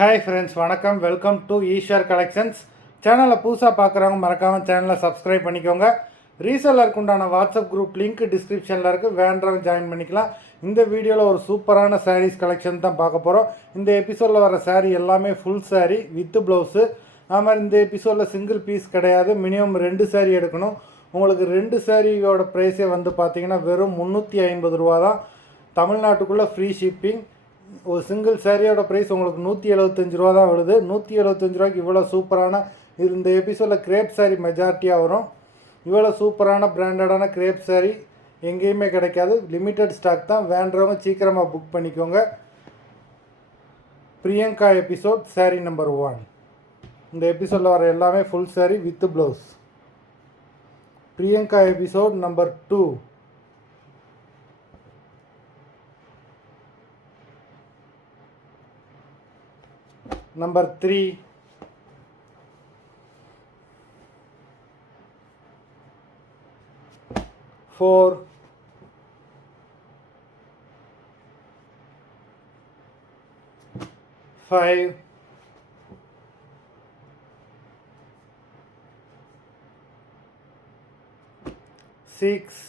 Hi friends, வணக்கம். Welcome to Eicher கலெக்ஷன்ஸ். சேனலில் புதுசாக பார்க்குறவங்க மறக்காமல் சேனலை சப்ஸ்கிரைப் பண்ணிக்கோங்க. ரீசெல்லருக்கு உண்டான வாட்ஸ்அப் குரூப் லிங்க் டிஸ்கிரிப்ஷனில் இருக்குது, வேண்டவங்க ஜாயின் பண்ணிக்கலாம். இந்த வீடியோவில் ஒரு சூப்பரான சாரீஸ் கலெக்ஷன் தான் பார்க்க போகிறோம். இந்த எபிசோடில் வர சாரீ எல்லாமே ஃபுல் சாரீ வித் ப்ளவுஸு. அது மாதிரி இந்த எபிசோடில் சிங்கிள் பீஸ் கிடையாது, மினிமம் 2 சாரீ எடுக்கணும். உங்களுக்கு 2 சாரியோட ப்ரைஸே வந்து பார்த்தீங்கன்னா வெறும் 350 ரூபா தான். தமிழ்நாட்டுக்குள்ளே ஃப்ரீ ஷிப்பிங். ஒரு சிங்கிள் சாரியோட ப்ரைஸ் உங்களுக்கு 175 ரூபா தான் வருது. 175 ரூபாய்க்கு இவ்வளோ சூப்பரான இந்த எபிசோடில் கிரேப் சாரி மெஜாரிட்டியாக வரும். இவ்வளோ சூப்பரான பிராண்டடான கிரேப் சாரி எங்கேயுமே கிடைக்காது, லிமிட்டட் ஸ்டாக் தான். வேண்டவங்க சீக்கிரமாக புக் பண்ணிக்கோங்க. Priyanka episode sorry number 1. இந்த எபிசோடில் வர எல்லாமே full sorry with blouse. Priyanka episode number 2. Number 3. 4. 5. 6.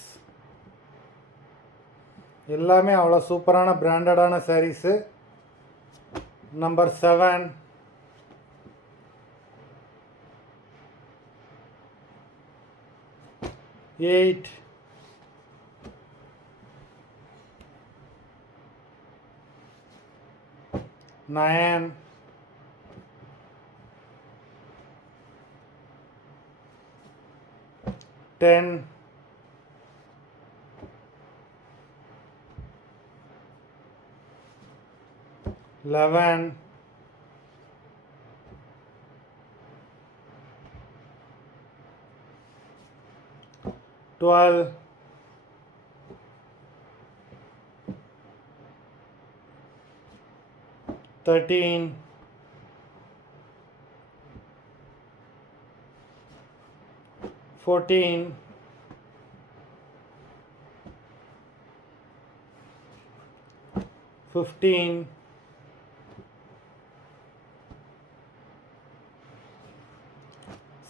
எல்லாமே அவ்வளோ சூப்பரான பிராண்டடான சாரீஸு. Number 7. 8. 9. 10. 11. 12. 13. 14. 15.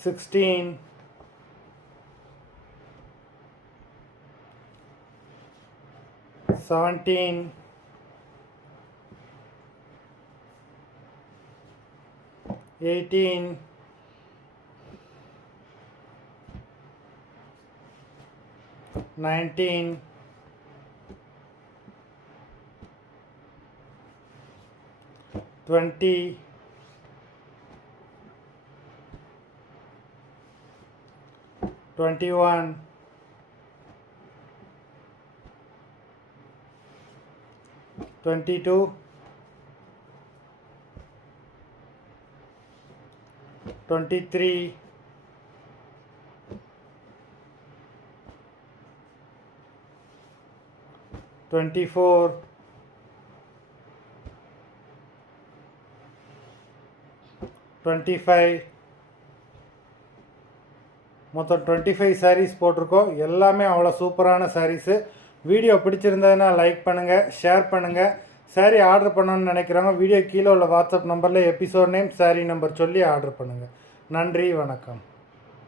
16. 17. 18. 19. 20. 21. 22. 23. 24. 25. மொத்தம் 25 சாரீஸ் போட்டிருக்கோம். எல்லாமே அவ்வளோ சூப்பரான சாரீஸு. வீடியோ பிடிச்சிருந்ததுன்னா லைக் பண்ணுங்கள், ஷேர் பண்ணுங்கள். சாரீ ஆர்டர் பண்ணணும்னு நினைக்கிறவங்க வீடியோ கீழே உள்ள வாட்ஸ்அப் நம்பரில் எபிசோட் நேம், சாரீ நம்பர் சொல்லி ஆர்டர் பண்ணுங்கள். நன்றி, வணக்கம்.